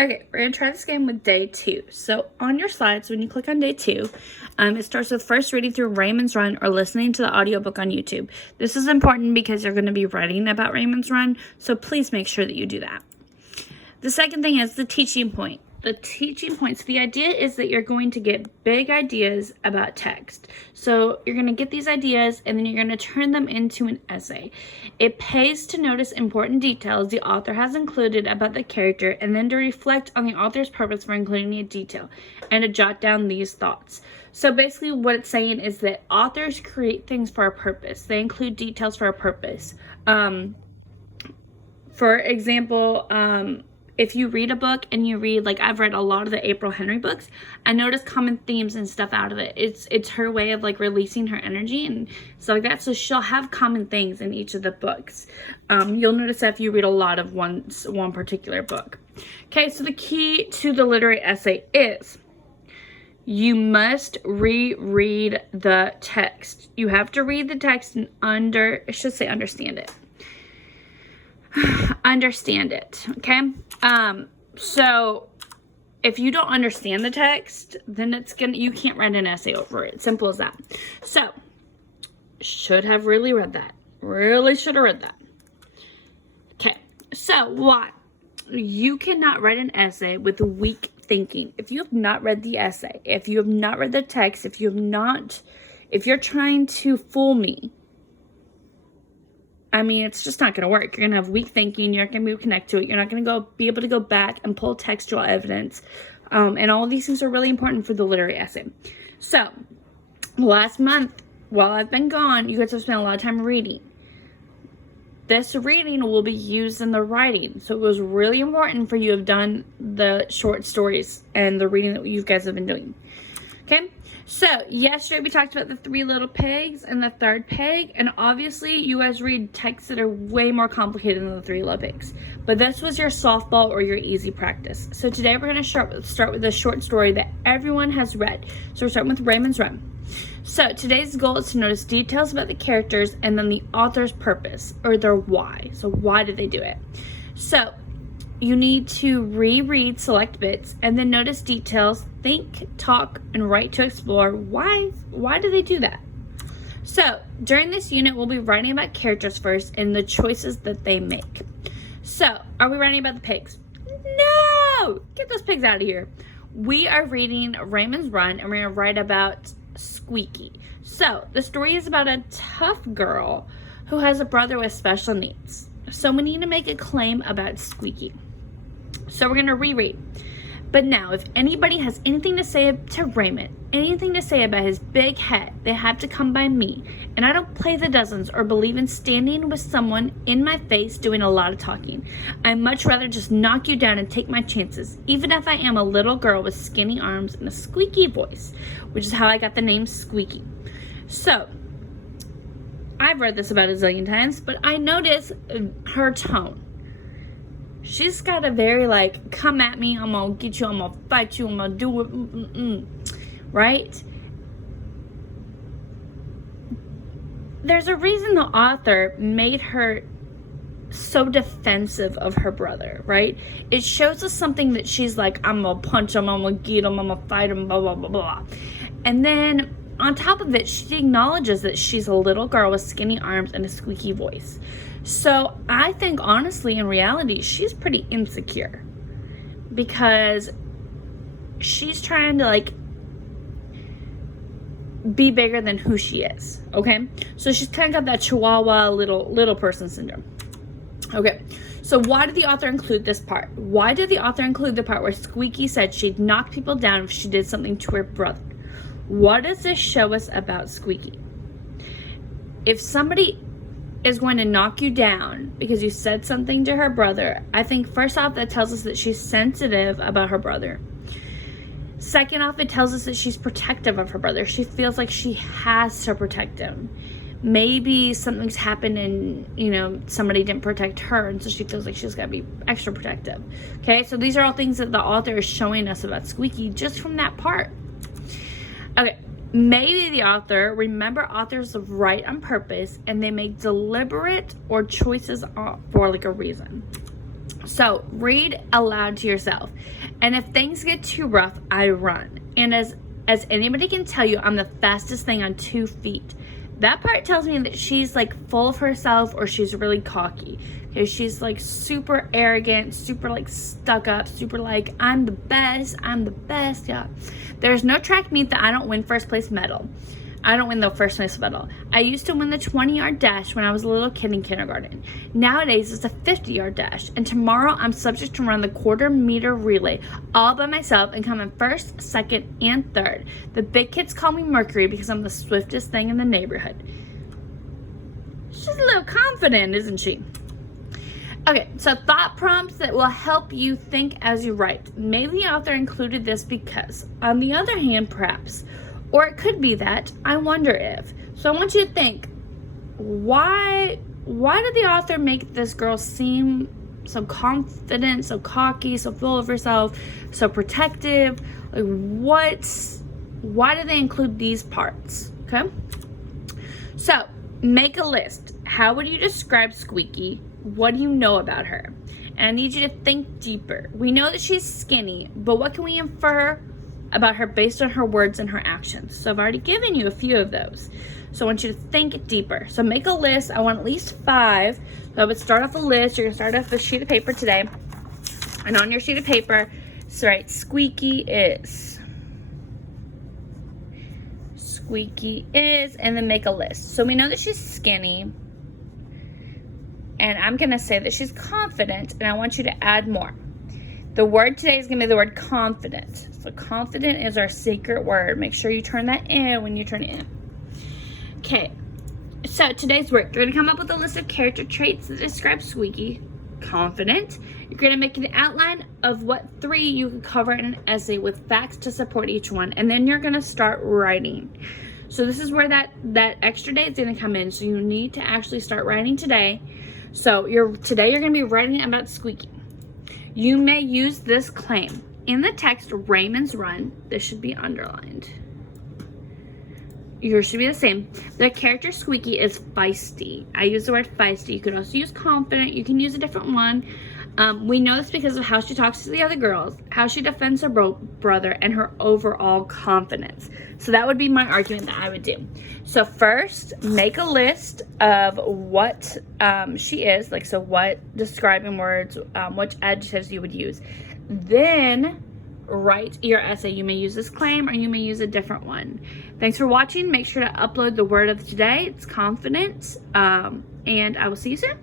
Okay, we're going to try this game with day 2. So on your slides, when you click on day 2, it starts with first reading through Raymond's Run or listening to the audiobook on YouTube. This is important because you're going to be writing about Raymond's Run, so please make sure that you do that. The second thing is the teaching point. The teaching points, the idea is that you're going to get big ideas about text. So you're going to get these ideas and then you're going to turn them into an essay. It pays to notice important details the author has included about the character and then to reflect on the author's purpose for including a detail and to jot down these thoughts. So basically what it's saying is that authors create things for a purpose. They include details for a purpose. For example, if you read a book and you read, like I've read a lot of the April Henry books, I noticed common themes and stuff out of it. It's her way of like releasing her energy and stuff like that. So she'll have common things in each of the books. You'll notice that if you read a lot of one particular book. Okay, so the key to the literary essay is you must reread the text. You have to read the text and understand it. Understand it, okay? So if you don't understand the text, then you can't write an essay over it. Simple as that. So, should have really read that. Really should have read that. Okay, so why? You cannot write an essay with weak thinking. If you have not read the essay, if you have not read the text, if you're trying to fool me, I mean, it's just not going to work. You're going to have weak thinking. You're not going to be able to connect to it. You're not going to be able to go back and pull textual evidence. And all of these things are really important for the literary essay. So, last month, while I've been gone, you guys have spent a lot of time reading. This reading will be used in the writing. So, it was really important for you to have done the short stories and the reading that you guys have been doing. Okay? So, yesterday we talked about the 3 little pigs and the 3rd pig, and obviously you guys read texts that are way more complicated than the 3 little pigs. But this was your softball or your easy practice. So today we're going to start with a short story that everyone has read. So we're starting with Raymond's Run. So today's goal is to notice details about the characters and then the author's purpose or their why. So why did they do it? So you need to reread select bits and then notice details, think, talk, and write to explore why do they do that. So during this unit, we'll be writing about characters first and the choices that they make. So are we writing about the pigs? No! Get those pigs out of here. We are reading Raymond's Run and we're going to write about Squeaky. So the story is about a tough girl who has a brother with special needs. So we need to make a claim about Squeaky. So we're going to reread. But now, if anybody has anything to say to Raymond, anything to say about his big head, they have to come by me. And I don't play the dozens or believe in standing with someone in my face doing a lot of talking. I'd much rather just knock you down and take my chances, even if I am a little girl with skinny arms and a squeaky voice, which is how I got the name Squeaky. So, I've read this about a zillion times, but I notice her tone. She's got a very like, come at me, I'm gonna get you, I'm gonna fight you, I'm gonna do it, right? There's a reason the author made her so defensive of her brother, right? It shows us something that she's like, I'm gonna punch him, I'm gonna get him, I'm gonna fight him, blah, blah, blah, blah. And then on top of it, she acknowledges that she's a little girl with skinny arms and a squeaky voice. So I think honestly, in reality, she's pretty insecure because she's trying to like be bigger than who she is. Okay, so she's kind of got that Chihuahua little person syndrome. Okay, so why did the author include this part? Why did the author include the part where Squeaky said she'd knock people down if she did something to her brother? What does this show us about Squeaky? If somebody is going to knock you down because you said something to her brother, I think first off that tells us that she's sensitive about her brother. Second off, it tells us that she's protective of her brother. She feels like she has to protect him. Maybe something's happened and, somebody didn't protect her, and so she feels like she's got to be extra protective. Okay, so these are all things that the author is showing us about Squeaky just from that part. Okay, maybe the author, remember authors write on purpose and they make deliberate or choices for like a reason. So read aloud to yourself. And if things get too rough, I run. And as anybody can tell you, I'm the fastest thing on 2 feet. That part tells me that she's like full of herself, or she's really cocky. Okay, she's like super arrogant, super like stuck up, super like, I'm the best, yeah. There's no track meet that I don't win first place medal. I don't win the first place medal. I used to win the 20-yard dash when I was a little kid in kindergarten. Nowadays, it's a 50-yard dash. And tomorrow, I'm subject to run the 1/4-meter relay all by myself and come in first, second, and third. The big kids call me Mercury because I'm the swiftest thing in the neighborhood. She's a little confident, isn't she? Okay, so thought prompts that will help you think as you write. Maybe the author included this because, on the other hand, perhaps, or it could be that, I wonder if. So I want you to think, why did the author make this girl seem so confident, so cocky, so full of herself, so protective? Like, why did they include these parts? Okay? So, make a list. How would you describe Squeaky? What do you know about her? And I need you to think deeper. We know that she's skinny, but what can we infer about her based on her words and her actions? So I've already given you a few of those. So I want you to think deeper. So make a list. I want at least 5. So I would start off a list. You're going to start off with a sheet of paper today. And on your sheet of paper, so write Squeaky is. Squeaky is, and then make a list. So we know that she's skinny. And I'm going to say that she's confident, and I want you to add more. The word today is going to be the word confident. So confident is our secret word. Make sure you turn that in when you turn it in. Okay, so today's work. You're going to come up with a list of character traits that describe Squeaky. Confident. You're going to make an outline of what 3 you could cover in an essay with facts to support each one. And then you're going to start writing. So this is where that extra day is going to come in. So you need to actually start writing today. So today you're going to be writing about Squeaky. You may use this claim. In the text, Raymond's run, this should be underlined. Yours should be the same. The character Squeaky is feisty. I use the word feisty. You could also use confident. You can use a different one. We know this because of how she talks to the other girls, how she defends her brother, and her overall confidence. So that would be my argument that I would do. So first, make a list of what she is, like, so what describing words, which adjectives you would use. Then write your essay. You may use this claim or you may use a different one. Thanks for watching. Make sure to upload the word of the day. It's confident. And I will see you soon.